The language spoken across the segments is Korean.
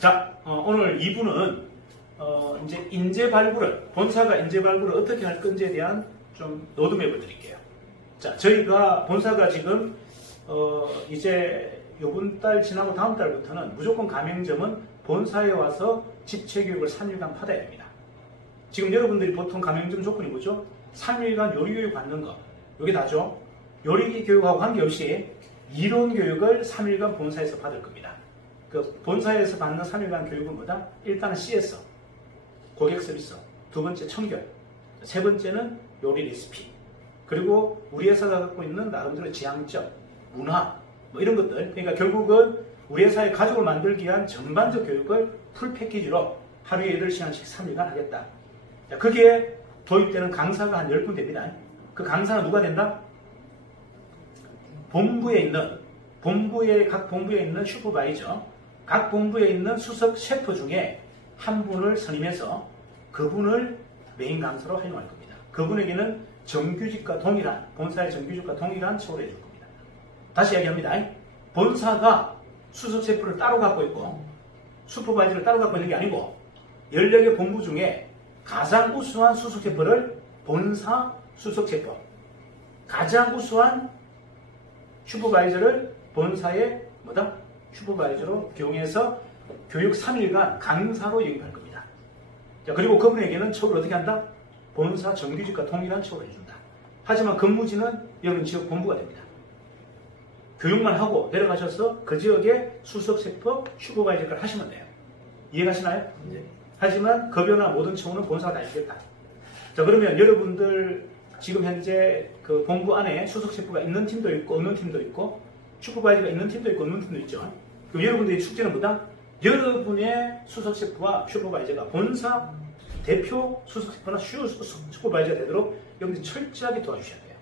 자, 오늘 2부는 이제 인재 발굴을, 본사가 인재 발굴을 어떻게 할 건지에 대한 좀 로드맵을 드릴게요. 자, 저희가 본사가 지금 이제 요번 달 지나고 다음 달부터는 무조건 가맹점은 본사에 와서 집체 교육을 3일간 받아야 됩니다. 지금 여러분들이 보통 가맹점 조건이 뭐죠? 3일간 요리 교육 받는 거, 요게 다죠. 요리 교육하고 관계없이 이론 교육을 3일간 본사에서 받을 겁니다. 그 본사에서 받는 3일간 교육은 뭐다? 일단은 CS, 고객 서비스, 두 번째 청결, 세 번째는 요리 레시피, 그리고 우리 회사가 갖고 있는 나름대로 지향적, 문화, 뭐 이런 것들. 그러니까 결국은 우리 회사의 가족을 만들기 위한 전반적 교육을 풀 패키지로 하루에 8시간씩 3일간 하겠다. 자, 거기에 도입되는 강사가 한 10분 됩니다. 그 강사는 누가 된다? 각 본부에 있는 슈퍼바이저, 각 본부에 있는 수석 셰프 중에 한 분을 선임해서 그분을 메인 강사로 활용할 겁니다. 그분에게는 정규직과 동일한, 본사의 정규직과 동일한 처우를 해줄 겁니다. 다시 이야기합니다. 본사가 수석 셰프를 따로 갖고 있고 슈퍼바이저를 따로 갖고 있는 게 아니고 14개 본부 중에 가장 우수한 수석 셰프를 본사 수석 셰프, 가장 우수한 슈퍼바이저를 본사의 슈퍼바이저로 기용해서 교육 3일간 강사로 영입할 겁니다. 자, 그리고 그분에게는 처우를 어떻게 한다? 본사 정규직과 동일한 처우를 해준다. 하지만 근무지는 여러분 지역 본부가 됩니다. 교육만 하고 내려가셔서 그 지역의 수석 셰프, 슈퍼바이저를 하시면 돼요. 이해가시나요? 네. 하지만 급여나 모든 처우는 본사가 다 해주겠다. 자, 그러면 여러분들 지금 현재 그 본부 안에 수석 셰프가 있는 팀도 있고 없는 팀도 있고 슈퍼바이저가 있는 팀도 있고 없는 팀도 있죠. 그럼 여러분들의 축제는 뭐다? 여러분의 수석 셰프와 슈퍼바이저가 본사 대표 수석 셰프나 슈퍼바이저가 되도록 여러분들이 철저하게 도와주셔야 돼요.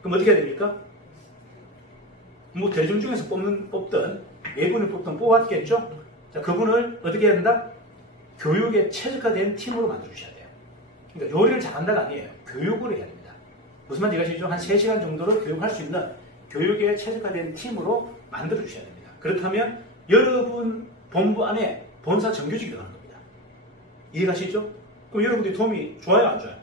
그럼 어떻게 해야 됩니까? 뭐 대중 중에서 뽑든 외국인을 뽑든 뽑았겠죠? 자, 그분을 어떻게 해야 된다? 교육에 최적화된 팀으로 만들어주셔야 돼요. 그러니까 요리를 잘한다가 아니에요. 교육을 해야 됩니다. 무슨 말인지 아시죠? 한 3시간 정도로 교육할 수 있는 교육에 최적화된 팀으로 만들어주셔야 됩니다. 그렇다면 여러분 본부 안에 본사 정규직이 들어가는 겁니다. 이해가시죠? 그럼 여러분들이 도움이 좋아요, 안 좋아요?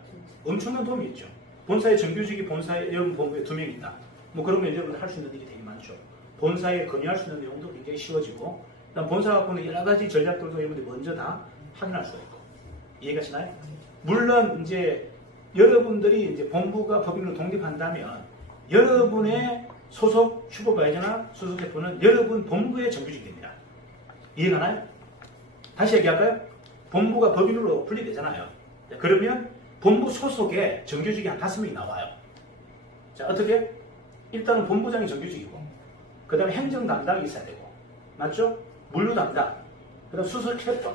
엄청난 도움이 있죠. 본사의 정규직이 본사의 여러분 본부에 2명 있다. 뭐 그러면 여러분들 할 수 있는 일이 되게 많죠. 본사에 건의할 수 있는 내용도 굉장히 쉬워지고, 그다음 본사가 갖고 있는 여러 가지 전략들도 여러분들이 먼저 다 확인할 수가 있고. 이해가시나요? 물론 이제 여러분들이 이제 본부가 법인으로 독립한다면 여러분의 소속 슈퍼바이저나 수석 셰프는 여러분 본부의 정규직이 됩니다. 이해가나요? 다시 얘기할까요? 본부가 법인으로 분리되잖아요. 그러면 본부 소속에 정규직이 한 5명이 나와요. 자, 어떻게? 일단은 본부장이 정규직이고, 그 다음에 행정 담당이 있어야 되고, 맞죠? 물류 담당, 그 다음 수석 셰프,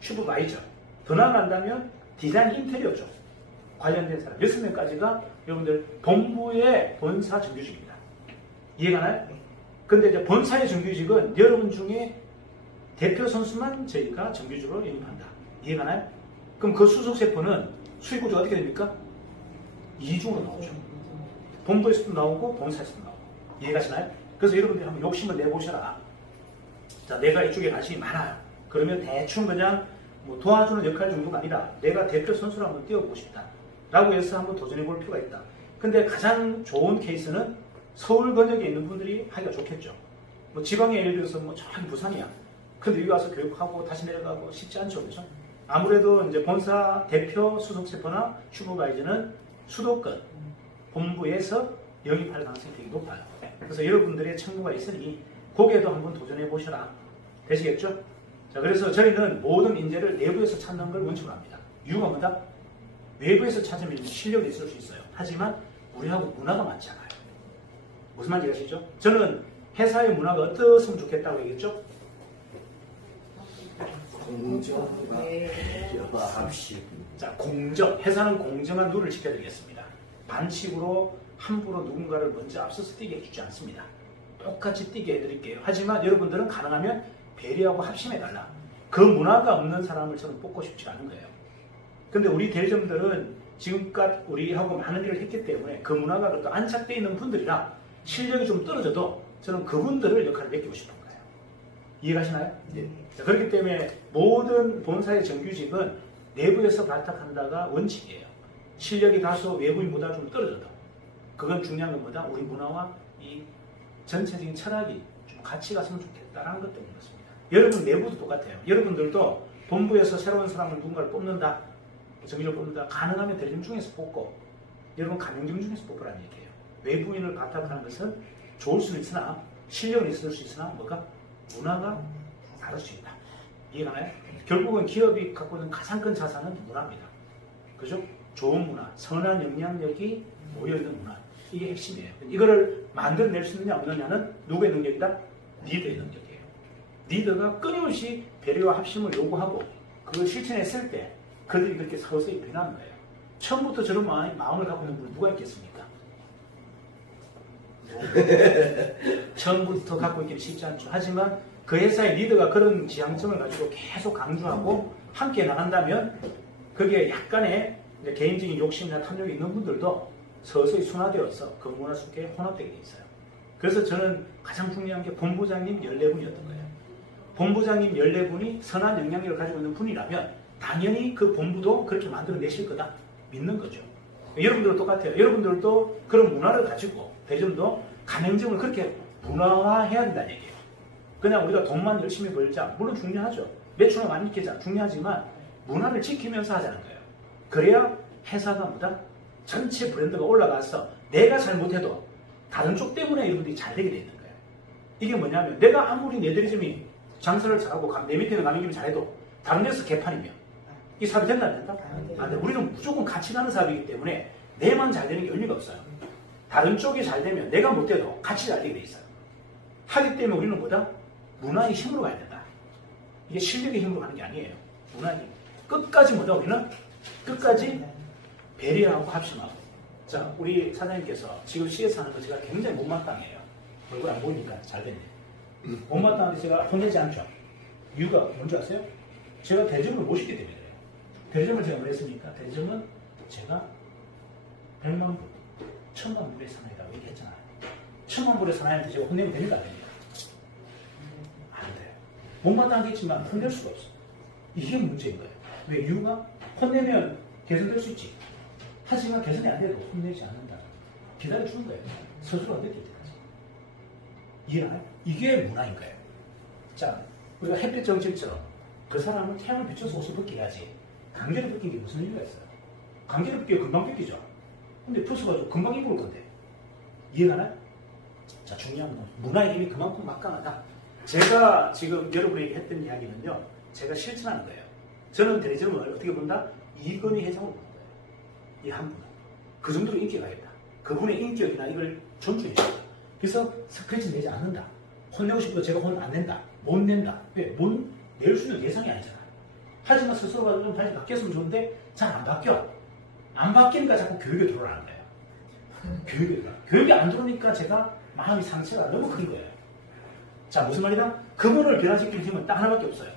슈퍼바이저, 더 나아간다면 디자인 인테리어 쪽 관련된 사람 6명까지가 여러분들 본부의 본사 정규직입니다. 이해가나요? 근데 이제 본사의 정규직은 여러분 중에 대표 선수만 저희가 정규직으로 영입한다. 이해가나요? 그럼 그 수석 셰프는 수익 구조가 어떻게 됩니까? 이중으로 나오죠. 본부에서도 나오고 본사에서도 나오고. 이해가시나요? 그래서 여러분들이 한번 욕심을 내보셔라. 자, 내가 이쪽에 관심이 많아요. 그러면 대충 그냥 뭐 도와주는 역할 정도가 아니라 내가 대표 선수로 한번 뛰어보고 싶다 라고 해서 한번 도전해 볼 필요가 있다. 근데 가장 좋은 케이스는 서울 권역에 있는 분들이 하기가 좋겠죠. 뭐 지방에 예를 들어서 뭐 저기 부산이야. 근데 여기 와서 교육하고 다시 내려가고 쉽지 않죠. 그렇죠? 아무래도 이제 본사 대표 수석 셰프나 슈퍼바이저는 수도권 본부에서 영입할 가능성이 되게 높아요. 그래서 여러분들의 청구가 있으니 거기에도 한번 도전해 보셔라. 되시겠죠? 자, 그래서 저희는 모든 인재를 내부에서 찾는 걸 원칙으로 합니다. 이유가 뭐다? 외부에서 찾으면 실력이 있을 수 있어요. 하지만 우리하고 문화가 많지 않아요. 무슨 말인지 아시죠? 저는 회사의 문화가 어떻으면 좋겠다고 얘기했죠? 공정과 합식. 자, 공정. 회사는 공정한 룰을 지켜드리겠습니다. 반칙으로 함부로 누군가를 먼저 앞서서 뛰게 해주지 않습니다. 똑같이 뛰게 해드릴게요. 하지만 여러분들은 가능하면 배려하고 합심해달라. 그 문화가 없는 사람을 저는 뽑고 싶지 않은 거예요. 근데 우리 대리점들은 지금껏 우리하고 많은 일을 했기 때문에 그 문화가 또 안착되어 있는 분들이라 실력이 좀 떨어져도 저는 그분들을 역할을 맡기고 싶은 거예요. 이해가시나요? 예. 자, 그렇기 때문에 모든 본사의 정규직은 내부에서 발탁한다가 원칙이에요. 실력이 다소 외부인보다 좀 떨어져도 그건 중요한 건 뭐다? 우리 문화와 이 전체적인 철학이 좀 같이 갔으면 좋겠다라는 것 때문인 것입니다. 여러분 내부도 똑같아요. 여러분들도 본부에서 새로운 사람을 누군가를 뽑는다, 정규직을 뽑는다, 가능하면 대리점 중에서 뽑고 여러분 가맹점 중에서 뽑으라는 얘기예요. 외부인을 발탁하는 것은 좋을 수는 있으나 실력은 있을 수 있으나 뭐가? 문화가 다를 수 있다. 이해가나요? 결국은 기업이 갖고 있는 가장 큰 자산은 문화입니다. 그죠? 좋은 문화, 선한 영향력이 모여있는 문화. 이게 핵심이에요. 이거를 만들어낼 수 있느냐 없느냐는 누구의 능력이다? 리더의 능력이에요. 리더가 끊임없이 배려와 합심을 요구하고 그걸 실천했을 때 그들이 그렇게 서서히 변하는 거예요. 처음부터 저런 마음을 갖고 있는 분은 누가 있겠습니까? 처음부터 갖고 있기는 쉽지 않죠. 하지만 그 회사의 리더가 그런 지향점을 가지고 계속 강조하고 함께 나간다면 거기에 약간의 개인적인 욕심이나 탐욕이 있는 분들도 서서히 순화되어서 그 문화 속에 혼합되게 돼 있어요. 그래서 저는 가장 중요한 게 본부장님 14분이었던 거예요. 본부장님 14분이 선한 영향력을 가지고 있는 분이라면 당연히 그 본부도 그렇게 만들어내실 거다 믿는 거죠. 여러분들도 똑같아요. 여러분들도 그런 문화를 가지고 대전도 가맹점을 그렇게 문화화해야 된다는 얘기예요. 그냥 우리가 돈만 열심히 벌자. 물론 중요하죠. 매출을 많이 끼자. 중요하지만 문화를 지키면서 하자는 거예요. 그래야 회사가 뭐다? 전체 브랜드가 올라가서 내가 잘못해도 다른 쪽 때문에 여러분들이 잘 되게 되는 거예요. 이게 뭐냐면 내가 아무리 내 대리점이 장사를 잘하고 내 밑에 있는 가맹점이 잘해도 다른 데서 개판이면 이 사업이 된다 안 된다? 안 돼. 우리는 무조건 같이 가는 사업이기 때문에 내만 잘 되는 게 의미가 없어요. 다른 쪽이 잘 되면 내가 못해도 같이 잘 되게 돼 있어요. 하기 때문에 우리는 뭐다? 문화의 힘으로 가야 된다. 이게 실력의 힘으로 가는 게 아니에요. 문화의 힘. 끝까지 뭐다? 우리는 끝까지 배려하고 합심하고. 자, 우리 사장님께서 지금 CS 하는 거 제가 굉장히 못마땅해요. 얼굴 안 보이니까 잘 됐네. 못마땅한데 제가 혼내지 않죠. 이유가 뭔지 아세요? 제가 대점을 못 시키기 때문에 그래요. 대점을 제가 뭐 했습니까? 대점은 제가 100만 불, 1000만 불의 사나이라고 얘기했잖아요. 1000만 불의 사나이한테 제가 혼내면 됩니까? 안 됩니까? 안 돼요. 못마땅하겠지만 혼낼 수가 없어. 이게 문제인 거예요. 왜? 이유가 혼내면 개선될 수 있지. 하지만 개선이 안 돼도 혼내지 않는다. 기다려주는 거예요. 스스로가 느낄 때까지. 이해가요? 이게 문화인 거예요. 자, 우리가 햇빛 정책처럼 그 사람은 태양을 비춰서 옷을 벗게 해야지. 강제로 벗긴 게 무슨 의미가 있어요? 강제로 벗기면 금방 벗기죠. 근데 벗어가지고 금방 입을 건데. 이해가나요? 자, 중요한 건 문화의 힘이 그만큼 막강하다. 제가 지금 여러분에게 했던 이야기는요. 제가 실천하는 거예요. 저는 대리점을 어떻게 본다? 이건희 회장으로 보는 거예요. 이 한 분은. 그 정도로 인기가 있다. 그분의 인격이나 이걸 존중해야 다 그래서 스크래치 내지 않는다. 혼내고 싶어도 제가 혼 안 낸다. 못 낸다. 왜? 못 낼 수 있는 예상이 아니잖아. 하지만 스스로가 좀 다시 바뀌었으면 좋은데 잘 안 바뀌어. 안 바뀌니까 자꾸 교육에 들어오라는 거예요. 교육이 안 들어오니까 제가 마음이 상처가 너무 큰 거예요. 자, 무슨 말이다? 그분을 변화시키는 힘은 딱 하나밖에 없어요.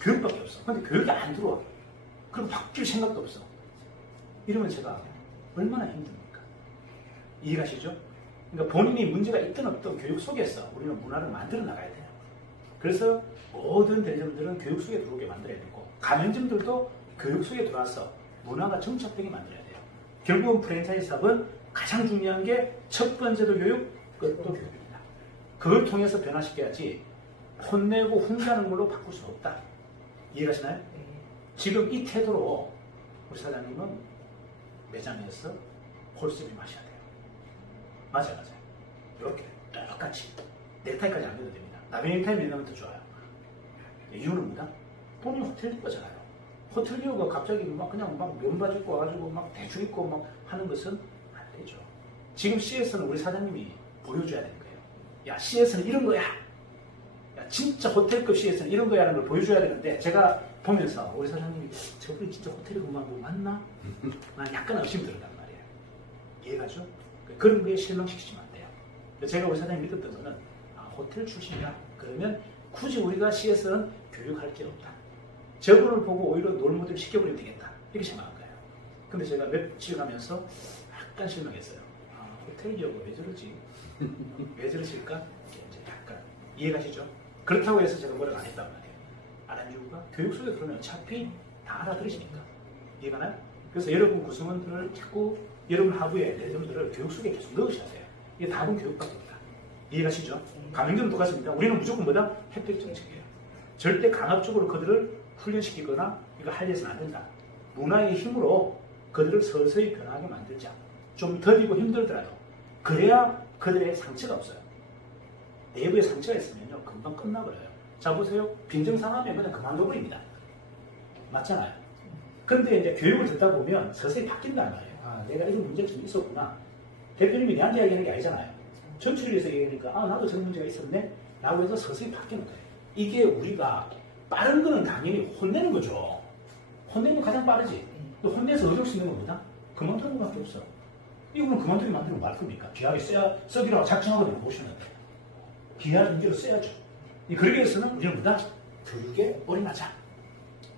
교육밖에 없어. 근데 교육이 안 들어와. 그럼 바뀔 생각도 없어. 이러면 제가 얼마나 힘듭니까? 이해가시죠? 그러니까 본인이 문제가 있든 없든 교육 속에서 우리는 문화를 만들어 나가야 돼요. 그래서 모든 대리점들은 교육 속에 들어오게 만들어야 되고 가맹점들도 교육 속에 들어와서 문화가 정착되게 만들어야 돼요. 결국은 프랜차이즈 사업은 가장 중요한 게 첫 번째도 교육, 끝도 교육입니다. 그걸 통해서 변화시켜야지 혼내고 훈계하는 걸로 바꿀 수 없다. 이해가시나요? 지금 이 태도로 우리 사장님은 매장에서 홀수비 마셔야 돼요. 맞아요. 이렇게 똑같이 넥타이까지 안 해도 됩니다. 남의 넥타이 매면 더 좋아요. 이유는 뭐다? 본인 호텔 거잖아요. 호텔리어가 갑자기 막 그냥 막 면바지 입고 와가지고 막 대충 입고 막 하는 것은 안 되죠. 지금 CS는 우리 사장님이 보여줘야 되는 거예요. 야, CS는 이런 거야. 야, 진짜 호텔급 CS는 이런 거야라는 걸 보여줘야 되는데 제가 보면서 우리 사장님이 저분이 진짜 호텔에 근무한 거 맞나? 난 약간 의심이 들었단 말이에요. 이해가죠? 그런 거에 실망시키시면 안 돼요. 제가 우리 사장님 믿었던 거는 호텔 출신이야. 그러면 굳이 우리가 CS는 교육할 게 없다. 저분을 보고 오히려 롤모델 시켜버리면 되겠다. 이렇게 생각한 거예요. 근데 제가 며칠 가면서 약간 실망했어요. 호텔 기업은 왜 저러지? 왜 저러실까? 이제 약간 이해가시죠? 그렇다고 해서 제가 뭐라고 안 했단 말이에요. 안 한 이유가 교육 속에 그러면 어차피 다 알아들으시니까. 이해가 나요? 그래서 여러분 구성원들을 자꾸 여러분 하부의 레전들을 교육 속에 계속 넣으셔야 돼요. 이게 답은 교육밖입니다. 이해가시죠? 가맹점은 똑같습니다. 우리는 무조건 뭐다? 혜택 정책이에요. 절대 강압적으로 그들을 훈련시키거나 이거 하려서는 안 된다. 문화의 힘으로 그들을 서서히 변하게 만들자. 좀 더디고 힘들더라도 그래야 그들의 상처가 없어요. 내부에 상처가 있으면요 금방 끝나버려요. 자 보세요. 빈정상하면 그냥 그만둬버립니다. 맞잖아요. 근데 이제 교육을 듣다 보면 서서히 바뀐단 말이에요. 아, 내가 이런 문제가 좀 있었구나. 대표님이 내한테 이야기하는 게 아니잖아요. 전체를 위해서 얘기하니까 아 나도 저런 문제가 있었네 라고 해서 서서히 바뀌는 거예요. 이게 우리가 빠른 거는 당연히 혼내는 거죠. 혼내는 건 가장 빠르지. 또 혼내서 얻을 수 있는 건 뭐다? 그만두는 것밖에 없어. 이거는 그만두기 만드는 거 말입니까? 귀하게 써기라고 작정하거든요. 보시는데 귀한 인재로 써야죠. 그러기 위해서는 우리는 뭐다? 교육에 올인하자.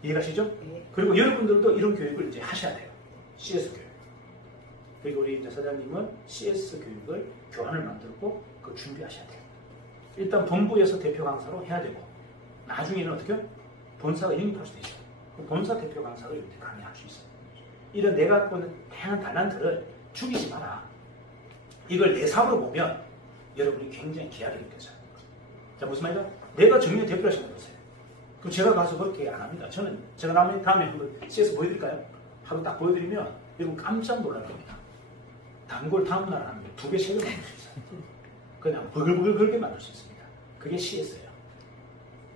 이해가시죠? 네. 그리고 여러분들도 이런 교육을 이제 하셔야 돼요. CS 교육. 그리고 우리 이제 사장님은 CS 교육을 교환을 만들고 그 준비하셔야 돼요. 일단 본부에서 대표 강사로 해야 되고 나중에는 어떻게? 본사가 영입할 수도 있어요. 그 본사 대표 강사로 이렇게 강의할 수 있어요. 이런 내가 갖고 있는 다양한 달란트를 죽이지 마라. 이걸 내 사업으로 보면 여러분이 굉장히 귀하게 느껴져요. 자, 무슨 말이죠? 내가 정면 대표를 생각해보세요. 그럼 제가 가서 그렇게 안 합니다. 저는 제가 다음에 한번 CS 보여드릴까요? 하고 딱 보여드리면 여러분 깜짝 놀랄 겁니다. 단골 다음날 하는 게 2배, 3배 만들 수 있어요. 그냥 버글버글 만들 수 있습니다. 그게 CS예요.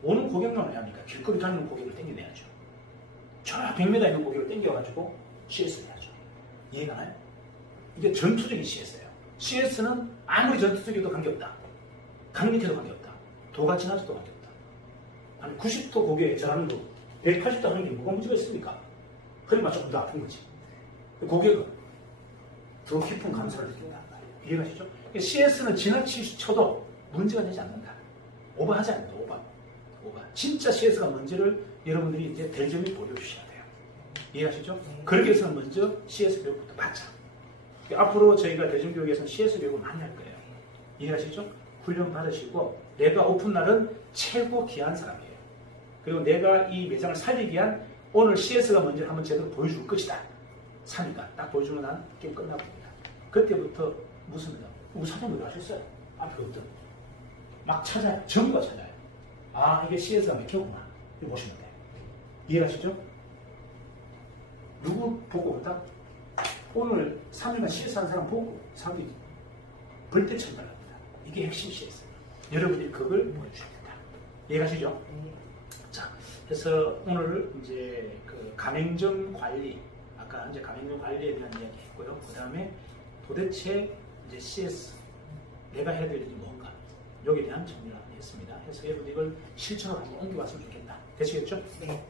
오는 고객만 왜 합니까? 길거리 다니는 고객을 땡겨내야죠. 저 100m 있는 고객을 땡겨가지고 CS를 해야죠. 이해가 나요? 이게 전투적인 CS예요. CS는 아무리 전투적이어도 관계없다. 강 밑에도 관계없다. 도가 지나쳐도 관계없다. 아니 90도 고개에 저라는 거 180도 하는 게 뭐가 문제가 있습니까? 허리가 조금 더 아픈 거지. 고객은 더 깊은 감사를 느낀다. 이해가시죠? CS는 지나치셔도 문제가 되지 않는다. 오버하지 않는다. 오버. 진짜 CS가 뭔지를 여러분들이 이제 대점히 보여주셔야 돼요. 이해하시죠? 그렇게 해서 먼저 CS 교육부터 받자. 앞으로 저희가 대중교육에서는 CS 교육을 많이 할 거예요. 이해하시죠? 훈련 받으시고 내가 오픈날은 최고 귀한 사람이에요. 그리고 내가 이 매장을 살리기 위한 오늘 CS가 뭔지 한번 제대로 보여줄 것이다. 사니까 딱 보여주면 난 게임 끝나버립니다. 그때부터 무슨 우리 사장님 왜 하셨어요? 앞에 없던 막 찾아요. 전부가 찾아요. 아 이게 CS가 맥혔구나. 이거 보시면 돼요. 이해하시죠? 누구 보고 온다? 오늘 3일간 CS 한 사람 보고 사람들이 벌떼처럼 달랍니다. 이게 핵심 CS. 여러분이 그걸 보여주셔야 된다. 이해가시죠? 자, 그래서 오늘 이제 그 가맹점 관리, 아까 이제 가맹점 관리에 대한 이야기 했고요. 그 다음에 도대체 이제 CS, 내가 해야 될 일이 뭔가, 여기에 대한 정리를 했습니다. 그래서 여러분 이걸 실천으로 한번 옮겨봤으면 좋겠다. 되시겠죠? 네.